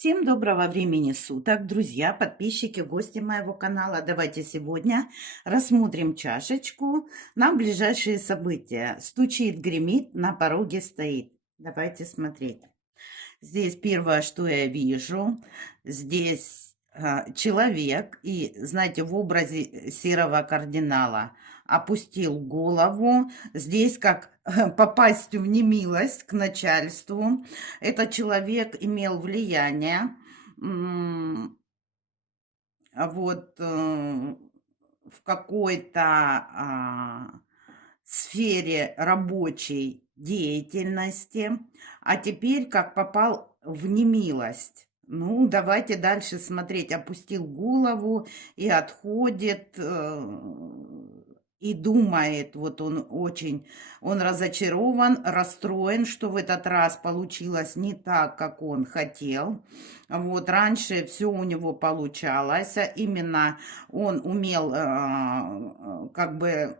Всем доброго времени суток, друзья, подписчики, гости моего канала. Давайте сегодня рассмотрим чашечку на ближайшие события. Стучит, гремит, на пороге стоит. Давайте смотреть. Здесь первое, что я вижу, здесь человек, и, знаете, в образе серого кардинала опустил голову. Здесь как попасть в немилость к начальству. Этот человек имел влияние вот в какой-то сфере рабочей деятельности, а теперь как попал в немилость. Ну, давайте дальше смотреть. Опустил голову и отходит, и думает, вот он очень, он разочарован, расстроен, что в этот раз получилось не так, как он хотел. Вот раньше все у него получалось, именно он умел как бы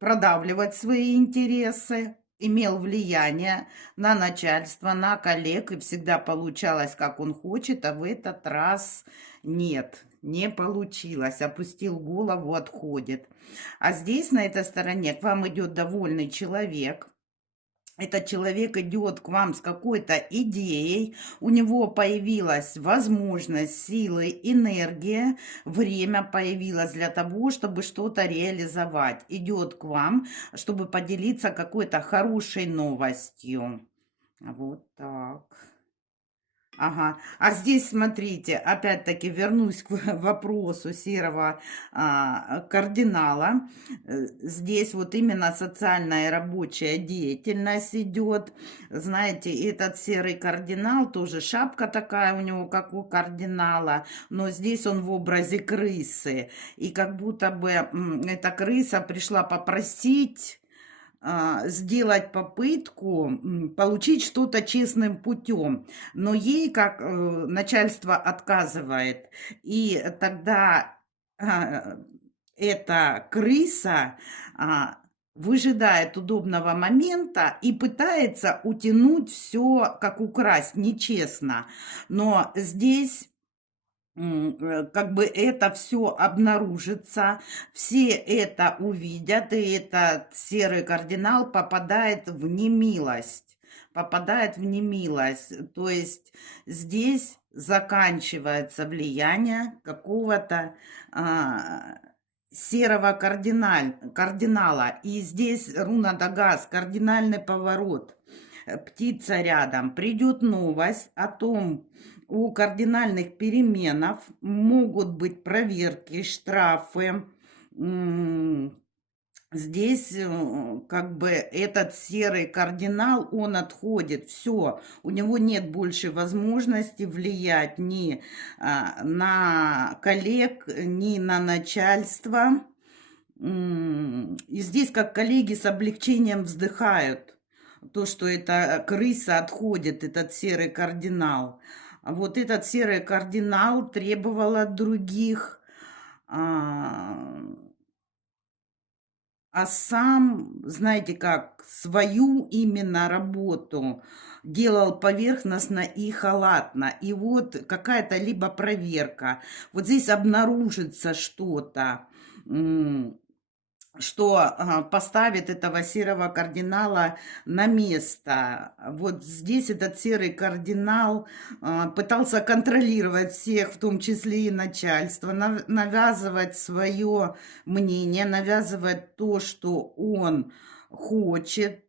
продавливать свои интересы, имел влияние на начальство, на коллег, и всегда получалось, как он хочет, а в этот раз нет, не получилось, опустил голову, отходит. А здесь, на этой стороне, к вам идет довольный человек. Этот человек идет к вам с какой-то идеей, у него появилась возможность, силы, энергия, время появилось для того, чтобы что-то реализовать. Идет к вам, чтобы поделиться какой-то хорошей новостью. Вот так. Ага, а здесь, смотрите, опять-таки вернусь к вопросу серого кардинала. Здесь вот именно социальная и рабочая деятельность идет. Знаете, этот серый кардинал, тоже шапка такая у него, как у кардинала, но здесь он в образе крысы. И как будто бы эта крыса пришла попросить сделать попытку получить что-то честным путем, но ей как начальство отказывает, и тогда эта крыса выжидает удобного момента и пытается утянуть все, как украсть, нечестно. Но здесь как бы это все обнаружится, все это увидят, и этот серый кардинал попадает в немилость. Попадает в немилость. То есть здесь заканчивается влияние какого-то серого кардинала. И здесь руна Дагас, кардинальный поворот. Птица рядом. Придет новость о том, у кардинальных переменов могут быть проверки, штрафы. Здесь как бы этот серый кардинал, он отходит, все, у него нет больше возможности влиять ни на коллег, ни на начальство. И здесь как коллеги с облегчением вздыхают, то, что эта крыса отходит, этот серый кардинал. А вот этот серый кардинал требовал от других, а сам, знаете как, свою именно работу делал поверхностно и халатно. И вот какая-то либо проверка. Вот здесь обнаружится что-то, что поставит этого серого кардинала на место. Вот здесь этот серый кардинал пытался контролировать всех, в том числе и начальство, навязывать свое мнение, навязывать то, что он хочет,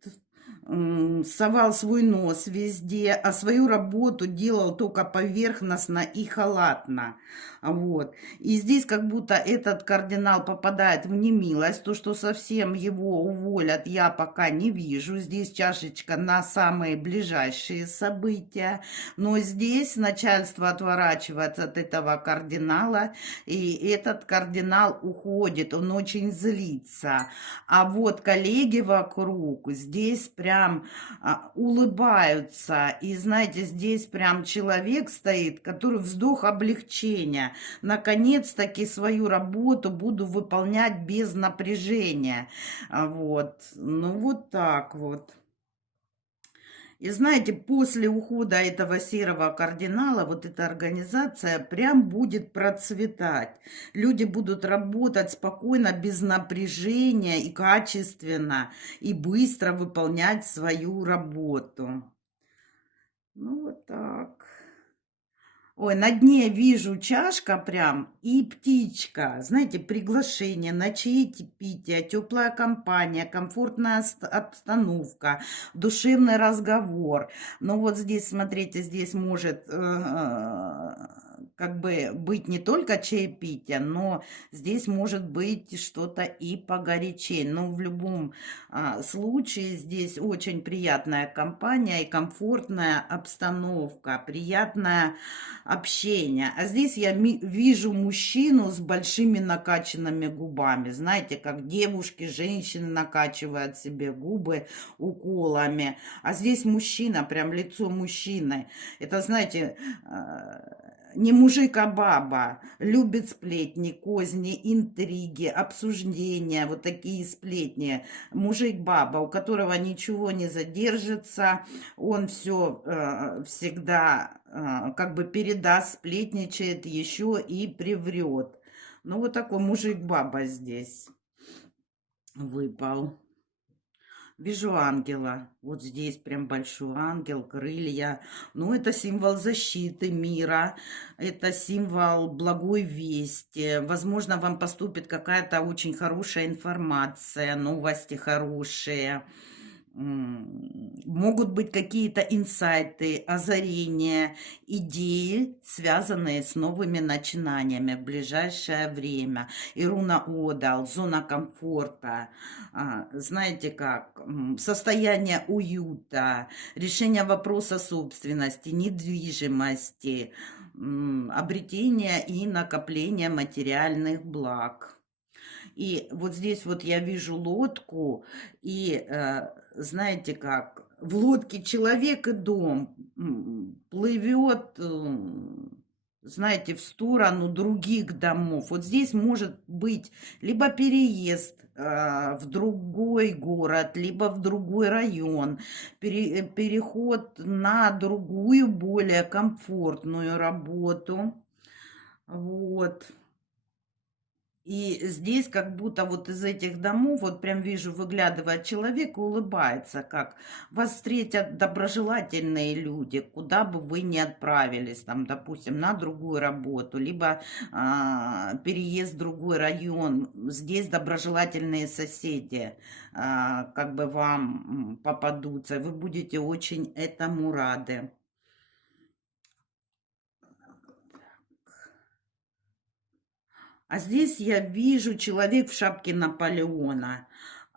совал свой нос везде, а свою работу делал только поверхностно и халатно. Вот. И здесь как будто этот кардинал попадает в немилость. То, что совсем его уволят, я пока не вижу. Здесь чашечка на самые ближайшие события. Но здесь начальство отворачивается от этого кардинала, и этот кардинал уходит, он очень злится. А вот коллеги вокруг здесь прям улыбаются. И знаете, здесь прям человек стоит, который вздох облегчения. Наконец-таки свою работу буду выполнять без напряжения. Вот. Ну, вот так вот. И знаете, после ухода этого серого кардинала, вот эта организация прям будет процветать. Люди будут работать спокойно, без напряжения и качественно, и быстро выполнять свою работу. Ну, вот так. Ой, на дне вижу чашка прям и птичка. Знаете, приглашение на чаепитие, теплая компания, комфортная обстановка, душевный разговор. Но вот здесь, смотрите, здесь может как бы быть не только чаепитие, но здесь может быть что-то и погорячей. Но в любом случае здесь очень приятная компания и комфортная обстановка, приятная общения. А здесь я вижу мужчину с большими накачанными губами. Знаете, как девушки, женщины накачивают себе губы уколами. А здесь мужчина, прям лицо мужчины. Это, знаете, не мужик, а баба. Любит сплетни, козни, интриги, обсуждения, вот такие сплетни. Мужик-баба, у которого ничего не задержится, он все всегда как бы передаст, сплетничает еще и приврет. Ну, вот такой мужик-баба здесь выпал. Вижу ангела. Вот здесь прям большой ангел, крылья. Ну, это символ защиты мира. Это символ благой вести. Возможно, вам поступит какая-то очень хорошая информация, новости хорошие. Могут быть какие-то инсайты, озарения, идеи, связанные с новыми начинаниями в ближайшее время. И руна Одал, зона комфорта, знаете как, состояние уюта, решение вопроса собственности, недвижимости, обретение и накопление материальных благ. И вот здесь вот я вижу лодку, и знаете как, в лодке человек и дом плывет, знаете, в сторону других домов. Вот здесь может быть либо переезд в другой город, либо в другой район, переход на другую, более комфортную работу. Вот. И здесь как будто вот из этих домов, вот прям вижу, выглядывает человек и улыбается, как вас встретят доброжелательные люди, куда бы вы ни отправились, там, допустим, на другую работу, либо переезд в другой район. Здесь доброжелательные соседи как бы вам попадутся, вы будете очень этому рады. А здесь я вижу человек в шапке Наполеона.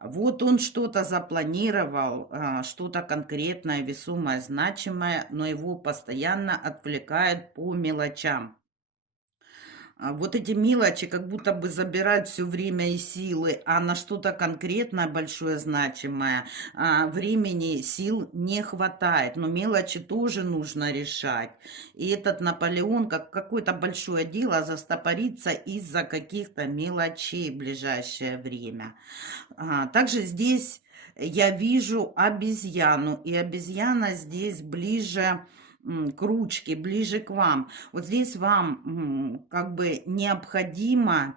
Вот он что-то запланировал, что-то конкретное, весомое, значимое, но его постоянно отвлекают по мелочам. Вот эти мелочи как будто бы забирают все время и силы, а на что-то конкретное, большое, значимое, времени, сил не хватает. Но мелочи тоже нужно решать. И этот Наполеон, как какое-то большое дело, застопорится из-за каких-то мелочей в ближайшее время. Также здесь я вижу обезьяну, и обезьяна здесь ближе к ручке, ближе к вам. Вот здесь вам как бы необходимо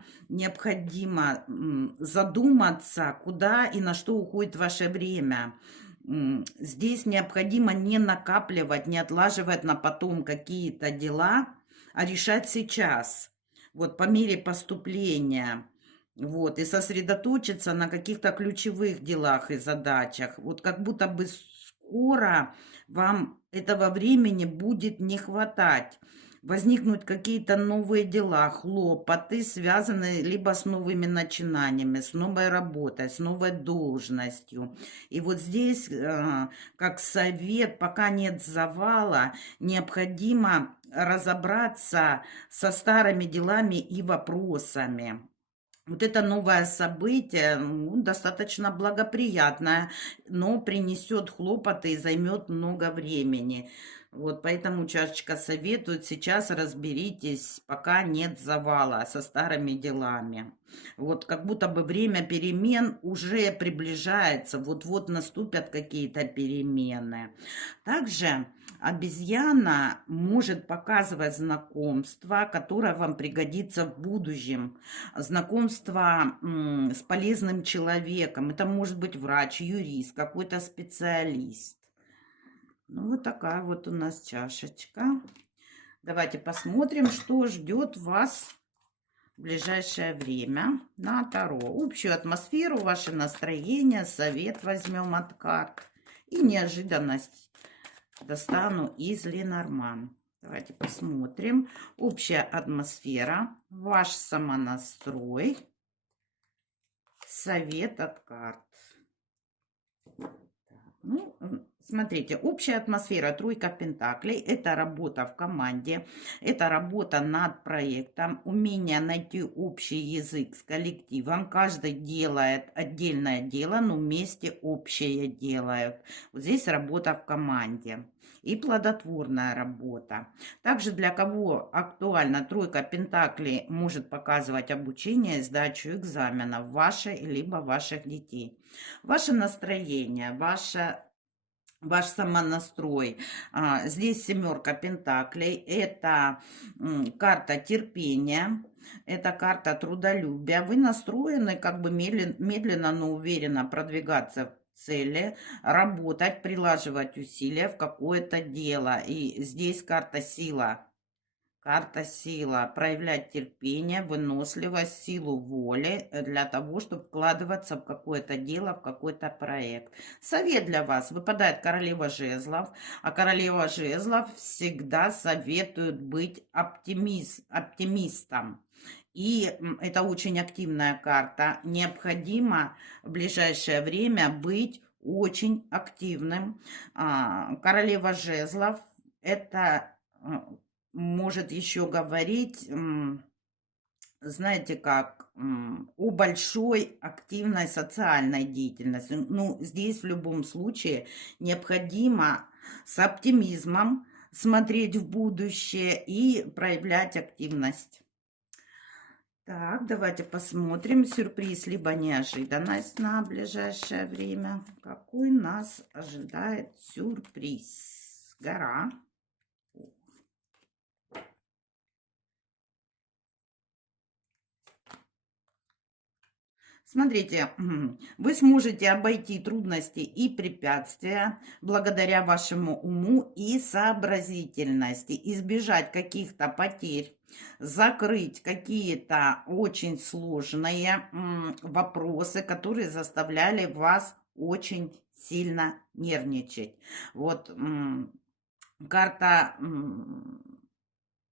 задуматься, куда и на что уходит ваше время. Здесь необходимо не накапливать, не отлаживать на потом какие-то дела, а решать сейчас, вот по мере поступления. Вот, и сосредоточиться на каких-то ключевых делах и задачах. Вот как будто бы скоро вам этого времени будет не хватать. Возникнут какие-то новые дела, хлопоты, связанные либо с новыми начинаниями, с новой работой, с новой должностью. И вот здесь, как совет, пока нет завала, необходимо разобраться со старыми делами и вопросами. Вот это новое событие достаточно благоприятное, но принесет хлопоты и займет много времени. Вот поэтому чашечка советует сейчас разберитесь, пока нет завала со старыми делами. Вот как будто бы время перемен уже приближается, вот-вот наступят какие-то перемены. Также обезьяна может показывать знакомство, которое вам пригодится в будущем. Знакомство с полезным человеком. Это может быть врач, юрист, какой-то специалист. Ну, вот такая вот у нас чашечка. Давайте посмотрим, что ждет вас в ближайшее время на Таро. Общую атмосферу, ваше настроение, совет возьмем от карт. И неожиданность достану из Ленорман. Давайте посмотрим. Общая атмосфера, ваш самонастрой, совет от карт. Ну, смотрите, общая атмосфера тройка пентаклей – это работа в команде, это работа над проектом, умение найти общий язык с коллективом. Каждый делает отдельное дело, но вместе общее делают. Вот здесь работа в команде. И плодотворная работа. Также для кого актуальна тройка пентаклей может показывать обучение и сдачу экзаменов вашей либо ваших детей. Ваше настроение, ваш самонастрой. Здесь семерка пентаклей. Это карта терпения. Это карта трудолюбия. Вы настроены как бы медленно, но уверенно продвигаться в цели, работать, прилаживать усилия в какое-то дело. И здесь карта сила. Карта сила. Проявлять терпение, выносливость, силу воли для того, чтобы вкладываться в какое-то дело, в какой-то проект. Совет для вас. Выпадает королева жезлов. А королева жезлов всегда советует быть оптимистом. И это очень активная карта. Необходимо в ближайшее время быть очень активным. Королева жезлов – это может еще говорить, знаете как, о большой активной социальной деятельности. Ну, здесь в любом случае необходимо с оптимизмом смотреть в будущее и проявлять активность. Так, давайте посмотрим сюрприз либо неожиданность на ближайшее время. Какой нас ожидает сюрприз? Гора. Смотрите, вы сможете обойти трудности и препятствия благодаря вашему уму и сообразительности, избежать каких-то потерь, закрыть какие-то очень сложные вопросы, которые заставляли вас очень сильно нервничать. Вот карта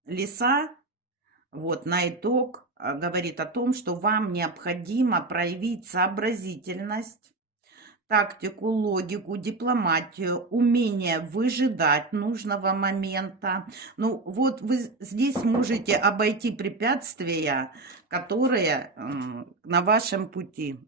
лиса, вот на итог говорит о том, что вам необходимо проявить сообразительность, тактику, логику, дипломатию, умение выжидать нужного момента. Ну вот вы здесь можете обойти препятствия, которые на вашем пути.